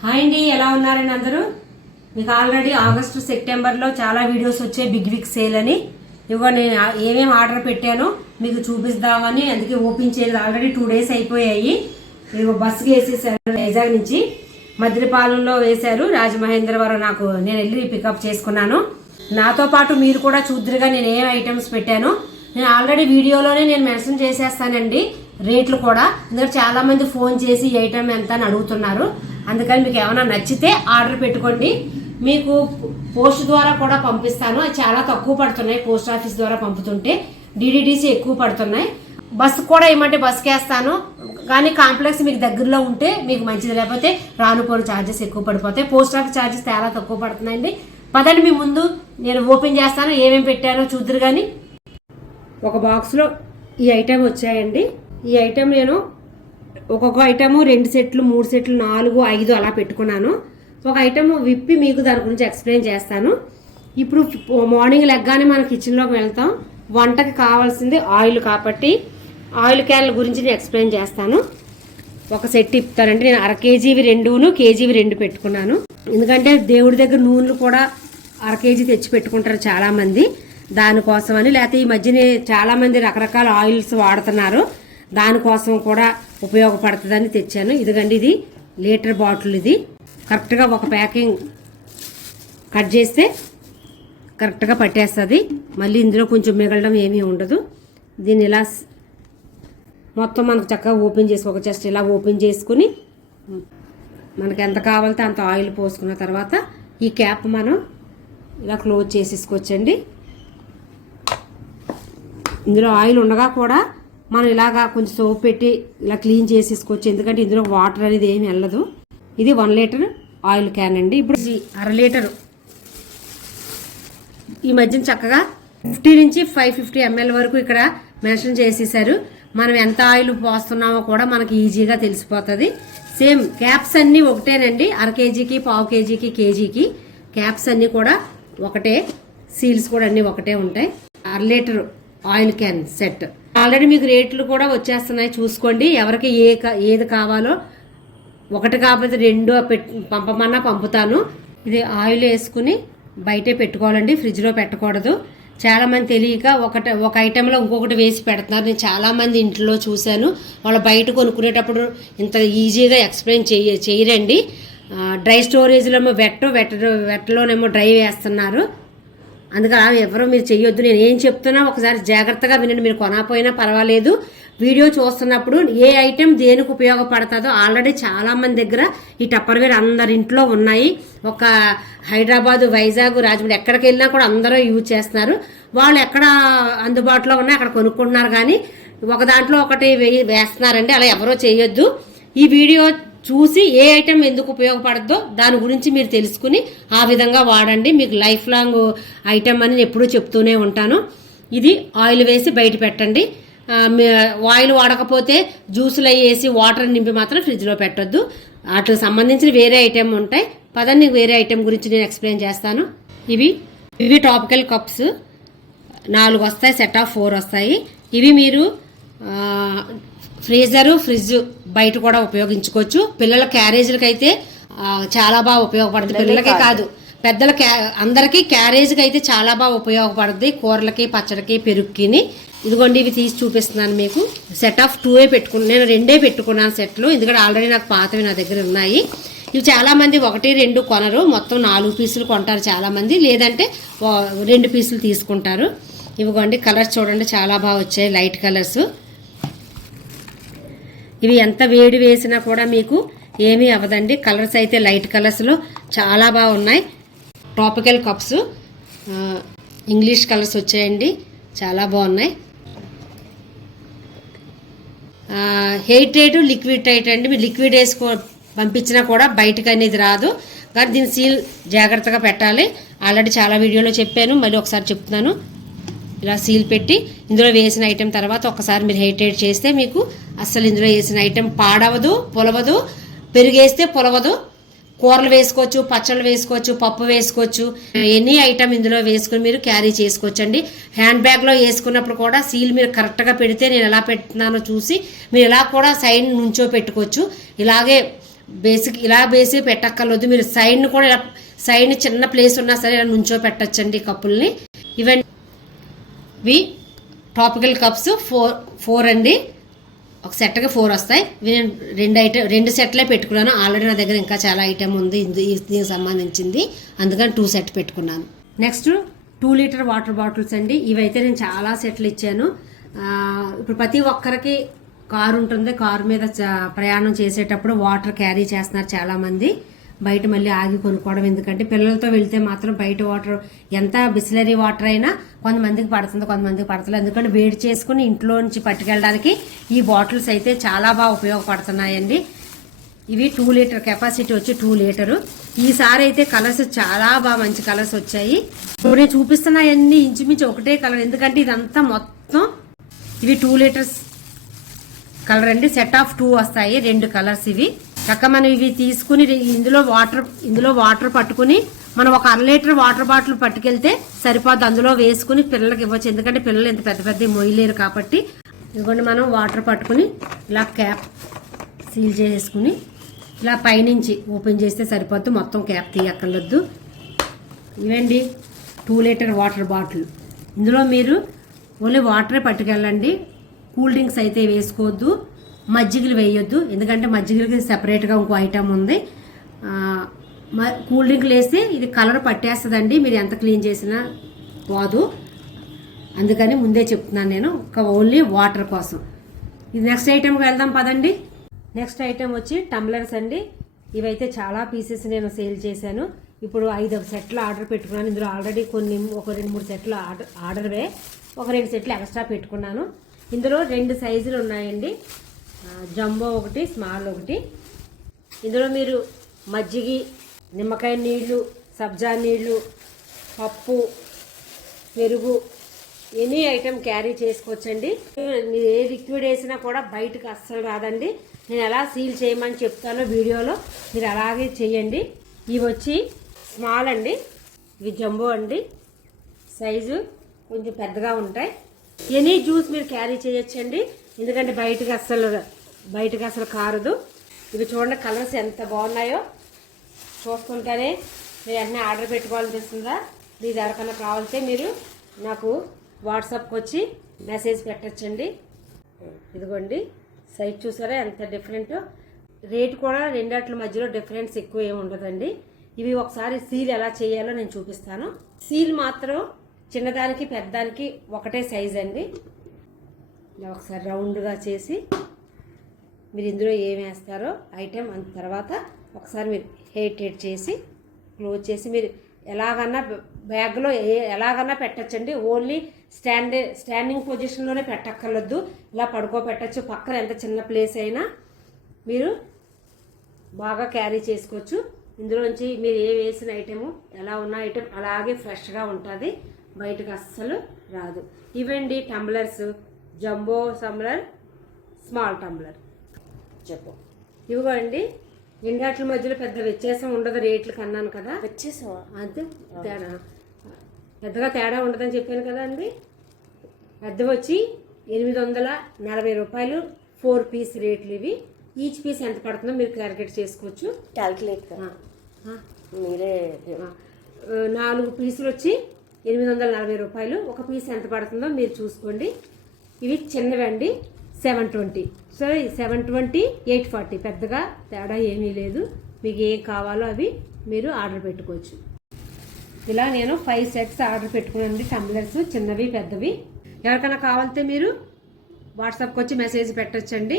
Hi అండి, ఎలా ఉన్నారండి అందరూ? మీకు ఆల్రెడీ ఆగస్టు సెప్టెంబర్లో చాలా వీడియోస్ వచ్చాయి బిగ్ బిగ్ సేల్ అని. ఇవ్వ నేను ఏమేమి ఆర్డర్ పెట్టానో మీకు చూపిస్తామని అందుకే ఓపెన్ చేయలేదు. ఆల్రెడీ 2 days అయిపోయాయి. ఇదిగో బస్సుకి వేసేసారు వైజాగ్ నుంచి, మద్దిపాలెంలో వేశారు రాజమహేంద్రవరం. నేను వెళ్ళి పికప్ చేసుకున్నాను. నాతో పాటు మీరు కూడా చూద్దరుగా నేను ఏం ఐటమ్స్ పెట్టానో. నేను ఆల్రెడీ వీడియోలోనే మెన్షన్ చేసేస్తానండి రేట్లు కూడా. ఎందుకంటే చాలామంది ఫోన్ చేసి ఈ ఐటమ్ ఎంత అని అడుగుతున్నారు. అందుకని మీకు ఏమైనా నచ్చితే ఆర్డర్ పెట్టుకోండి. మీకు పోస్ట్ ద్వారా కూడా పంపిస్తాను. అది చాలా తక్కువ పడుతున్నాయి పోస్ట్ ఆఫీస్ ద్వారా పంపుతుంటే. డిడిటీసీ ఎక్కువ పడుతున్నాయి. బస్సు కూడా ఏమంటే బస్కి వేస్తాను, కానీ కాంప్లెక్స్ మీకు దగ్గరలో ఉంటే మీకు మంచిది. లేకపోతే రానుపోను ఛార్జెస్ ఎక్కువ పడిపోతాయి. పోస్ట్ ఆఫీస్ ఛార్జెస్ చాలా తక్కువ పడుతున్నాయండి. పదండి మీ ముందు నేను ఓపెన్ చేస్తాను, ఏమేమి పెట్టానో చూద్దరు. కానీ ఒక బాక్స్లో ఈ ఐటెం వచ్చాయండి. ఈ ఐటెం నేను ఒక్కొక్క ఐటము 2 సెట్లు 3 సెట్లు 4 5 అలా పెట్టుకున్నాను. ఒక ఐటమ్ విప్పి మీకు దాని గురించి ఎక్స్ప్లెయిన్ చేస్తాను. ఇప్పుడు మార్నింగ్ లెగ్గానే మనం కిచెన్లోకి వెళ్తాం. వంటకి కావాల్సింది ఆయిల్ కాబట్టి ఆయిల్ క్యాన్ల గురించి నేను ఎక్స్ప్లెయిన్ చేస్తాను. ఒక సెట్ ఇప్పుతానంటే నేను 1/2 kgవి 2 kgవి 2 పెట్టుకున్నాను. ఎందుకంటే దేవుడి దగ్గర నూనెలు కూడా 1/2 kg తెచ్చి పెట్టుకుంటారు చాలామంది, దానికోసమని. లేకపోతే ఈ మధ్యనే చాలామంది రకరకాల ఆయిల్స్ వాడుతున్నారు, దానికోసం కూడా ఉపయోగపడుతుందని తెచ్చాను. ఇదిగండి, ఇది లీటర్ బాటిల్. ఇది కరెక్ట్గా ఒక ప్యాకింగ్ కట్ చేస్తే కరెక్ట్గా పట్టేస్తుంది. మళ్ళీ ఇందులో కొంచెం మిగలడం ఏమీ ఉండదు. దీన్ని ఇలా మొత్తం మనకు చక్కగా ఓపెన్ చేసుకో, జస్ట్ ఇలా ఓపెన్ చేసుకుని మనకి ఎంత కావాలితే అంత ఆయిల్ పోసుకున్న తర్వాత ఈ క్యాప్ మనం ఇలా క్లోజ్ చేసేసుకోవచ్చండి. ఇందులో ఆయిల్ ఉండగా కూడా మనం ఇలాగా కొంచెం సోప్ పెట్టి ఇలా క్లీన్ చేసేసుకోవచ్చు. ఎందుకంటే ఇందులో వాటర్ అనేది ఏమి వెళ్ళదు. ఇది 1 లీటర్ ఆయిల్ క్యాన్ అండి. ఇప్పుడు 1/2 లీటర్ ఈ మధ్యన చక్కగా 50 నుంచి 550 ml వరకు ఇక్కడ మెన్షన్ చేసేసారు. మనం ఎంత ఆయిల్ పోస్తున్నామో కూడా మనకి ఈజీగా తెలిసిపోతుంది. సేమ్ క్యాప్స్ అన్నీ ఒకటేనండి. 1/2 kgకి 1/4 kgకి కేజీకి క్యాప్స్ అన్నీ కూడా ఒకటే, సీల్స్ కూడా అన్నీ ఒకటే ఉంటాయి. 1/2 litre oil can set. Already మీకు రేట్లు కూడా వచ్చేస్తున్నాయి, చూసుకోండి. ఎవరికి ఏది కావాలో, ఒకటి కాకపోతే 2 పంపమన్నా పంపుతాను. ఇది ఆయిల్ వేసుకుని బయటే పెట్టుకోవాలండి, ఫ్రిడ్జ్లో పెట్టకూడదు. చాలామంది తెలియక ఒక ఐటెంలో ఇంకొకటి వేసి పెడుతున్నారు. నేను చాలామంది ఇంట్లో చూశాను. వాళ్ళు బయట కొనుక్కునేటప్పుడు ఇంత ఈజీగా ఎక్స్ప్లెయిన్ చేయరండి. డ్రై స్టోరేజ్లో ఏమో వెట్టలోనేమో డ్రై వేస్తున్నారు. అందుకని ఎవరో మీరు చెయ్యొద్దు. నేను ఏం చెప్తున్నా ఒకసారి జాగ్రత్తగా వినండి. మీరు కొనకపోయినా పర్వాలేదు. వీడియో చూస్తున్నప్పుడు ఏ ఐటెం దేనికి ఉపయోగపడుతుందో ఆల్రెడీ చాలామంది దగ్గర ఈ టప్పర్వేర్ అందరి ఇంట్లో ఉన్నాయి. ఒక హైదరాబాద్, వైజాగ్, రాజమండ్రి ఎక్కడికి వెళ్ళినా కూడా అందరూ యూజ్ చేస్తున్నారు. వాళ్ళు ఎక్కడ అందుబాటులో ఉన్నా అక్కడ కొనుక్కుంటున్నారు, కానీ ఒక దాంట్లో ఒకటి వేస్తున్నారండి. అలా ఎవరో చేయొద్దు. ఈ వీడియో చూసి ఏ ఐటెం ఎందుకు ఉపయోగపడద్దో దాని గురించి మీరు తెలుసుకుని ఆ విధంగా వాడండి. మీకు లైఫ్ లాంగ్ ఐటెం అని ఎప్పుడూ చెప్తూనే ఉంటాను. ఇది ఆయిల్ వేసి బయట పెట్టండి. ఆయిల్ వాడకపోతే జ్యూసులు వేసి వాటర్ నింపి మాత్రం ఫ్రిడ్జ్లో పెట్టొద్దు. వాటికి సంబంధించిన వేరే ఐటెం ఉంటాయి. పదండి, వేరే ఐటెం గురించి నేను ఎక్స్ప్లెయిన్ చేస్తాను. ఇవి టాపికల్ కప్స్ 4 వస్తాయి, సెట్ ఆఫ్ 4 వస్తాయి. ఇవి మీరు ఫ్రిడ్జ్ బయట కూడా ఉపయోగించుకోవచ్చు. పిల్లల క్యారేజీలకి అయితే చాలా బాగా ఉపయోగపడుతుంది. పిల్లలకే కాదు, పెద్దల అందరికీ క్యారేజీకి అయితే చాలా బాగా ఉపయోగపడుతుంది. కూరలకి, పచ్చడికి, పెరుగుకిని. ఇదిగోండి, ఇవి తీసి చూపిస్తున్నాను మీకు. సెట్ ఆఫ్ 2 పెట్టుకున్నాను. నేను 2 పెట్టుకున్నాను సెట్లు, ఎందుకంటే ఆల్రెడీ నాకు పాతవి నా దగ్గర ఉన్నాయి. ఇవి చాలామంది 1, 2 కొనరు, మొత్తం 4 పీసులు కొంటారు చాలామంది. లేదంటే 2 పీసులు తీసుకుంటారు. ఇవిగోండి, కలర్స్ చూడండి చాలా బాగా వచ్చాయి, లైట్ కలర్స్. ఇవి ఎంత వేడి వేసినా కూడా మీకు ఏమీ అవ్వదండి. కలర్స్ అయితే లైట్ కలర్స్లో చాలా బాగా ఉన్నాయి. ట్రాపికల్ కప్స్ ఇంగ్లీష్ కలర్స్ వచ్చాయండి, చాలా బాగున్నాయి. హెయిట్ లిక్విడ్ టైట్ అండి. మీరు లిక్విడ్ వేసుకో పంపించినా కూడా బయటకు అనేది రాదు, కానీ దీని సీల్ జాగ్రత్తగా పెట్టాలి. ఆల్రెడీ చాలా వీడియోలో చెప్పాను, మళ్ళీ ఒకసారి చెప్తున్నాను. ఇలా సీల్ పెట్టి ఇందులో వేసిన ఐటెం తర్వాత ఒకసారి మీరు హెయిట్ చేస్తే మీకు అస్సలు ఇందులో వేసిన ఐటెం పాడవదు, పొలవదు. పెరుగేస్తే పొలవదు. కూరలు వేసుకోవచ్చు, పచ్చళ్ళు వేసుకోవచ్చు, పప్పు వేసుకోవచ్చు. ఎనీ ఐటమ్ ఇందులో వేసుకుని మీరు క్యారీ చేసుకోవచ్చు అండి. హ్యాండ్ బ్యాగ్లో వేసుకున్నప్పుడు కూడా సీల్ మీరు కరెక్ట్గా పెడితే నేను ఎలా పెడుతున్నానో చూసి మీరు ఎలా కూడా సైడ్ నుంచో పెట్టుకోవచ్చు. ఇలాగే బేసిక్ ఇలా బేసి పెట్టక్కర్లేదు. మీరు సైడ్ని కూడా ఇలా సైడ్ని చిన్న ప్లేస్ ఉన్నా సరే ఇలా నుంచో పెట్టచ్చండి కప్పుల్ని. ఇవి టాపికల్ కప్స్ ఫోర్ అండి. ఒక సెట్కి 4 వస్తాయి. నేను 2 సెట్లే పెట్టుకున్నాను. ఆల్రెడీ నా దగ్గర ఇంకా చాలా ఐటెం ఉంది దీనికి సంబంధించింది, అందుకని 2 సెట్ పెట్టుకున్నాను. నెక్స్ట్ 2 లీటర్ వాటర్ బాటిల్స్ అండి. ఇవైతే నేను చాలా సెట్లు ఇచ్చాను. ఇప్పుడు ప్రతి ఒక్కరికి కారు ఉంటుంది, కారు మీద ప్రయాణం చేసేటప్పుడు వాటర్ క్యారీ చేస్తున్నారు చాలామంది. బయట మళ్ళీ ఆగి కొనుక్కోవడం ఎందుకంటే పిల్లలతో వెళ్తే మాత్రం బయట వాటర్ ఎంత బిస్లరీ వాటర్ అయినా కొంతమందికి పడుతుంది, కొంతమందికి పడుతుంది. ఎందుకంటే వేడి చేసుకుని ఇంట్లో నుంచి పట్టుకెళ్ళడానికి ఈ బాటిల్స్ అయితే చాలా బాగా ఉపయోగపడుతున్నాయండి. ఇవి 2 లీటర్ కెపాసిటీ వచ్చి 2 లీటరు. ఈసారి అయితే కలర్స్ చాలా బాగా మంచి కలర్స్ వచ్చాయి. ఇప్పుడు నేను చూపిస్తున్నాయన్నీ ఇంచుమించు ఒకటే కలర్, ఎందుకంటే ఇదంతా మొత్తం ఇవి 2 లీటర్స్ కలర్ అండి. సెట్ ఆఫ్ 2 వస్తాయి, 2 కలర్స్. ఇవి చక్క మనం ఇవి తీసుకుని ఇందులో వాటర్ పట్టుకుని మనం ఒక 1 లీటర్ వాటర్ బాటిల్ పట్టుకెళ్తే సరిపోద్ది. అందులో వేసుకుని పిల్లలకి ఇవ్వచ్చు, ఎందుకంటే పిల్లలు ఎంత పెద్ద పెద్ద మొయ్యలేరు కాబట్టి. ఇదిగోండి మనం వాటర్ పట్టుకుని ఇలా క్యాప్ సీల్ చేసుకుని ఇలా పైనుంచి ఓపెన్ చేస్తే సరిపోద్ది, మొత్తం క్యాప్ తీయక్కర్లేదు. ఇవండి 2 లీటర్ వాటర్ బాటిల్. ఇందులో మీరు ఓన్లీ వాటరే పట్టుకెళ్ళండి, కూల్ డ్రింక్స్ అయితే వేసుకోవద్దు, మజ్జిగలు వేయొద్దు, ఎందుకంటే మజ్జిగలకి సెపరేట్గా ఇంకో ఐటమ్ ఉంది. కూల్ డ్రింక్లు వేస్తే ఇది కలర్ పట్టేస్తుందండి, మీరు ఎంత క్లీన్ చేసినా పోదు. అందుకని ముందే చెప్తున్నాను నేను, ఓన్లీ వాటర్ కోసం. ఇది నెక్స్ట్ ఐటెంకి వెళ్దాం పదండి. నెక్స్ట్ ఐటెం వచ్చి టంబ్లర్స్ అండి. ఇవైతే చాలా పీసెస్ నేను సేల్ చేశాను. ఇప్పుడు 5 సెట్లు ఆర్డర్ పెట్టుకున్నాను. ఇందులో ఆల్రెడీ ఒక 2-3 సెట్లు ఆర్డర్వే, ఒక 2 సెట్లు ఎక్స్ట్రా పెట్టుకున్నాను. ఇందులో 2 సైజులు ఉన్నాయండి, జంబో ఒకటి, స్మాల్ ఒకటి. ఇందులో మీరు మజ్జిగి, నిమ్మకాయ నీళ్లు, సబ్జా నీళ్లు, పప్పు, పెరుగు, ఎనీ ఐటెం క్యారీ చేసుకోవచ్చండి. మీరు ఏ లిక్విడ్ వేసినా కూడా బయటకు అస్సలు రాదండి. నేను ఎలా సీల్ చేయమని చెప్తానో వీడియోలో మీరు అలాగే చేయండి. ఇవి వచ్చి స్మాల్ అండి, ఇవి జంబో అండి. సైజు కొంచెం పెద్దగా ఉంటాయి. ఎనీ జ్యూస్ మీరు క్యారీ చేయొచ్చండి, ఎందుకంటే బయటకు అస్సలు కారదు. ఇవి చూడండి కలర్స్ ఎంత బాగున్నాయో, చూస్తుంటేనే మీరు అన్నీ ఆర్డర్ పెట్టుకోవాలనిపిస్తుందా. ఇది ఎవరికైనా కావాలంటే మీరు నాకు వాట్సాప్కి వచ్చి మెసేజ్ పెట్టచ్చండి. ఇదిగోండి సైజ్ చూసారా ఎంత డిఫరెంట్. రేట్ కూడా రెండాట్ల మధ్యలో డిఫరెన్స్ ఎక్కువ ఏమి ఉండదండి. ఇవి ఒకసారి సీల్ ఎలా చేయాలో నేను చూపిస్తాను. సీల్ మాత్రం చిన్నదానికి పెద్దదానికి ఒకటే సైజ్ అండి. ఇలా ఒకసారి రౌండ్గా చేసి మీరు ఇందులో ఏం వేస్తారో ఐటెం అంత తర్వాత ఒకసారి మీరు హెయిట్ చేసి క్లోజ్ చేసి మీరు ఎలాగన్నా బ్యాగ్లో ఎలాగన్నా పెట్టచ్చండి. ఓన్లీ స్టాండింగ్ పొజిషన్లోనే పెట్టక్కర్లేదు, ఇలా పడుకోబెట్టచ్చు. పక్కన ఎంత చిన్న ప్లేస్ అయినా మీరు బాగా క్యారీ చేసుకోవచ్చు. ఇందులోంచి మీరు ఏ వేసిన ఐటెము ఎలా ఉన్న ఐటెం అలాగే ఫ్రెష్గా ఉంటుంది, బయటకు అస్సలు రాదు. ఇవండి tumblers, jumbo tumbler, small tumbler. చెప్పు ఇవ్వండి. రెండాట్ల మధ్యలో పెద్ద వ్యత్యాసం ఉండదు రేట్లకు అన్నాను కదా, వచ్చేసావా అంతే తేడా, పెద్దగా తేడా ఉండదని చెప్పాను కదా అండి. పెద్ద వచ్చి 840 రూపాయలు 4 పీస్ రేట్లు. ఇవి ఈచ్ పీస్ ఎంత పడుతుందో మీరు క్యాలిక్యులేట్ చేసుకోవచ్చు. క్యాలిక్యులేట్ మీరే. 4 పీసులు వచ్చి 840 రూపాయలు. ఒక పీస్ ఎంత పడుతుందో మీరు చూసుకోండి. ఇవి చిన్నవి అండి, 720. సో 720, 840, పెద్దగా తేడా ఏమీ లేదు. మీకు ఏం కావాలో అవి మీరు ఆర్డర్ పెట్టుకోవచ్చు. ఇలా నేను 5 సెట్స్ ఆర్డర్ పెట్టుకున్నానండి, టంబ్లర్స్ చిన్నవి పెద్దవి. ఎవరికైనా కావాలంటే మీరు వాట్సాప్కి వచ్చి మెసేజ్ పెట్టచ్చండి.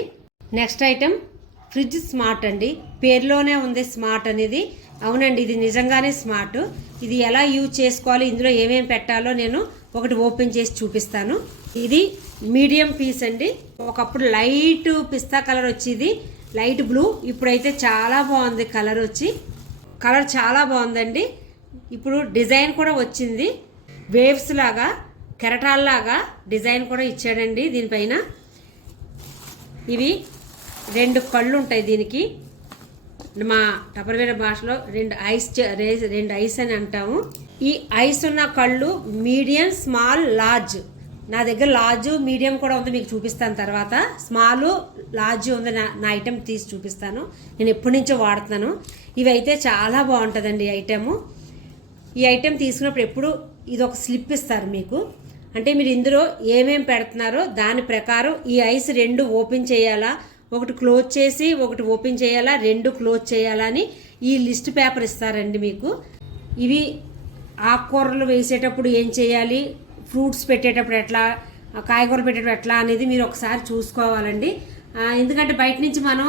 నెక్స్ట్ ఐటెం ఫ్రిడ్జ్ స్మార్ట్ అండి. పేరులోనే ఉంది స్మార్ట్ అనేది. అవునండి, ఇది నిజంగానే స్మార్ట్. ఇది ఎలా యూజ్ చేసుకోవాలి, ఇందులో ఏమేమి పెట్టాలో నేను ఒకటి ఓపెన్ చేసి చూపిస్తాను. ఇది మీడియం పీస్ అండి. ఒకప్పుడు లైట్ పిస్తా కలర్ వచ్చేది, లైట్ బ్లూ. ఇప్పుడైతే చాలా బాగుంది కలర్ వచ్చి, కలర్ చాలా బాగుందండి. ఇప్పుడు డిజైన్ కూడా వచ్చింది, వేవ్స్ లాగా, కెరటాల్లాగా డిజైన్ కూడా ఇచ్చాడండి దీనిపైన. ఇవి 2 కళ్ళు ఉంటాయి దీనికి. మా టపర్వేర భాషలో 2 ఐస్ అని అంటాము. ఈ ఐస్ ఉన్న కళ్ళు మీడియం, స్మాల్, లార్జ్ నా దగ్గర లార్జ్ మీడియం కూడా ఉంది, మీకు చూపిస్తాను తర్వాత. స్మాల్ లార్జ్ ఉంది, నా ఐటెం తీసి చూపిస్తాను. నేను ఎప్పటి నుంచో వాడుతున్నాను. ఇవి అయితే చాలా బాగుంటుందండి ఈ ఐటెము. ఈ ఐటెం తీసుకున్నప్పుడు ఎప్పుడు ఇది ఒక స్లిప్ ఇస్తారు మీకు. అంటే మీరు ఇందులో ఏమేమి పెడుతున్నారో దాని ప్రకారం ఈ ఐస్ 2 ఓపెన్ చేయాలా, ఒకటి క్లోజ్ చేసి ఒకటి ఓపెన్ చేయాలా, 2 క్లోజ్ చేయాలా అని ఈ లిస్ట్ పేపర్ ఇస్తారండి మీకు. ఇవి ఆకుకూరలు వేసేటప్పుడు ఏం చేయాలి, ఫ్రూట్స్ పెట్టేటప్పుడు ఎట్లా, కాయగూరలు పెట్టేటప్పుడు ఎట్లా అనేది మీరు ఒకసారి చూసుకోవాలండి. ఎందుకంటే బయట నుంచి మనం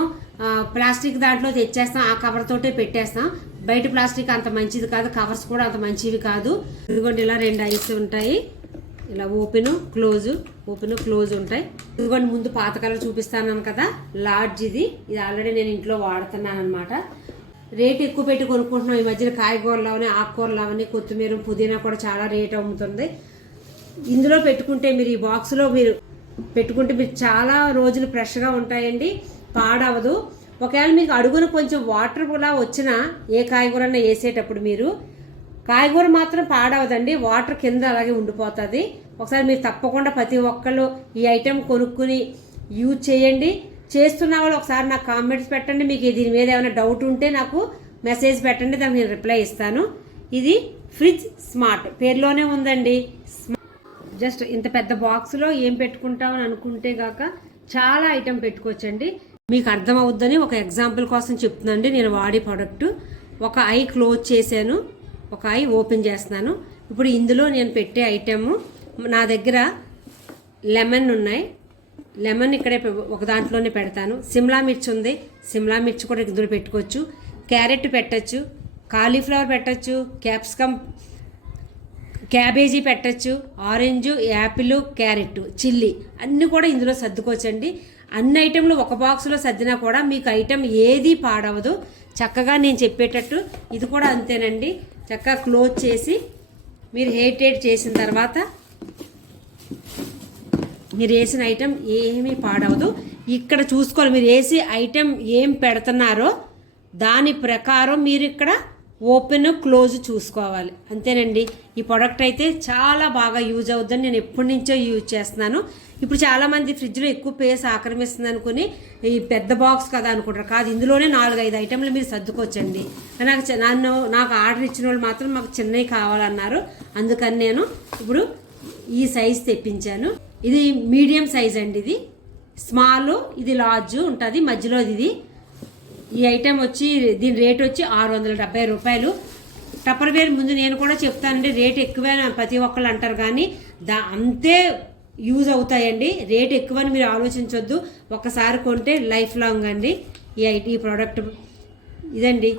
ప్లాస్టిక్ దాంట్లో తెచ్చేస్తాం, ఆ కవర్ తోటే పెట్టేస్తాం. బయట ప్లాస్టిక్ అంత మంచిది కాదు, కవర్స్ కూడా అంత మంచివి కాదు. ఇదిగోండి ఇలా 2 ఐస్ ఉంటాయి, ఇలా ఓపెన్ క్లోజ్ ఉంటాయి. ఇదిగోండి ముందు పాత కలర్ చూపిస్తాను కదా, లార్జ్ ఇది ఆల్రెడీ నేను ఇంట్లో వాడుతున్నాను అనమాట. రేట్ ఎక్కువ పెట్టి కొనుక్కుంటున్నాం ఈ మధ్యన. కాయగూరలు అవన్నీ, ఆకుకూరలు అవన్నీ, కొత్తిమీర, పుదీనా కూడా చాలా రేట్ అమ్ముతుంది. ఇందులో పెట్టుకుంటే మీరు ఈ బాక్స్లో మీరు పెట్టుకుంటే మీరు చాలా రోజులు ఫ్రెష్గా ఉంటాయండి, పాడవదు. ఒకవేళ మీకు అడుగున కొంచెం వాటర్ కూడా వచ్చినా ఏ కాయగూరన్నా వేసేటప్పుడు మీరు కాయగూర మాత్రం పాడవదండి, వాటర్ కింద అలాగే ఉండిపోతుంది. ఒకసారి మీరు తప్పకుండా ప్రతి ఒక్కళ్ళు ఈ ఐటెం కొనుక్కుని యూజ్ చేయండి. చేస్తున్న వాళ్ళు ఒకసారి నాకు కామెంట్స్ పెట్టండి. మీకు దీని మీద ఏమైనా డౌట్ ఉంటే నాకు మెసేజ్ పెట్టండి, దానికి నేను రిప్లై ఇస్తాను. ఇది ఫ్రిడ్జ్ స్మార్ట్ పేరులోనే ఉందండి. జస్ట్ ఇంత పెద్ద బాక్స్లో ఏం పెట్టుకుంటామని అనుకుంటే గాక చాలా ఐటెం పెట్టుకోవచ్చండి. మీకు అర్థం అవుద్దని ఒక ఎగ్జాంపుల్ కోసం చెప్తున్నానండి. నేను వాడే ప్రోడక్ట్, ఒక ఐ క్లోజ్ చేశాను, ఒక ఐ ఓపెన్ చేస్తున్నాను. ఇప్పుడు ఇందులో నేను పెట్టే ఐటెము, నా దగ్గర లెమన్ ఉన్నాయి, లెమన్ ఇక్కడే ఒక దాంట్లోనే పెడతాను. సిమ్లా మిర్చి ఉంది, సిమ్లా మిర్చి కూడా ఇందులో పెట్టుకోవచ్చు. క్యారెట్ పెట్టచ్చు, కాలీఫ్లవర్ పెట్టచ్చు, క్యాప్సికమ్, క్యాబేజీ పెట్టచ్చు, ఆరెంజ్, యాపిల్, క్యారెట్, చిల్లీ అన్నీ కూడా ఇందులో సర్దుకోవచ్చండి. అన్ని ఐటెంలు ఒక బాక్స్లో సర్దినా కూడా మీకు ఐటెం ఏది పాడవదు. చక్కగా నేను చెప్పేటట్టు ఇది కూడా అంతేనండి. చక్కగా క్లోజ్ చేసి మీరు హెయిట్ చేసిన తర్వాత మీరు వేసిన ఐటెం ఏమీ పాడవదు. ఇక్కడ చూసుకోవాలి, మీరు వేసి ఐటెం ఏం పెడుతున్నారో దాని ప్రకారం మీరు ఇక్కడ ఓపెన్ క్లోజ్ చూసుకోవాలి, అంతేనండి. ఈ ప్రోడక్ట్ అయితే చాలా బాగా యూజ్ అవుతుందని నేను ఎప్పటి నుంచో యూజ్ చేస్తున్నాను. ఇప్పుడు చాలామంది ఫ్రిడ్జ్లో ఎక్కువ ప్లేస్ ఆక్రమిస్తుంది అనుకుని ఈ పెద్ద బాక్స్ కదా అనుకుంటారు, కాదు. ఇందులోనే 4-5 ఐటెంలు మీరు సర్దుకోవచ్చండి. నాకు ఆర్డర్ ఇచ్చిన వాళ్ళు మాత్రం మాకు చిన్నవి కావాలన్నారు, అందుకని నేను ఇప్పుడు ఈ సైజ్ తెప్పించాను. ఇది మీడియం సైజ్ అండి, ఇది స్మాల్, ఇది లార్జ్ ఉంటుంది మధ్యలో. ఇది ఈ ఐటెం వచ్చి దీని రేట్ వచ్చి 670 రూపాయలు. టప్పర్వేర్ ముందు నేను కూడా చెప్తానండి, రేట్ ఎక్కువే ప్రతి ఒక్కళ్ళు అంటారు, కానీ అంతే యూజ్ అవుతాయండి. రేట్ ఎక్కువని మీరు ఆలోచించొద్దు, ఒక్కసారి కొంటే లైఫ్ లాంగ్ అండి ఈ ప్రోడక్ట్. ఇదండి.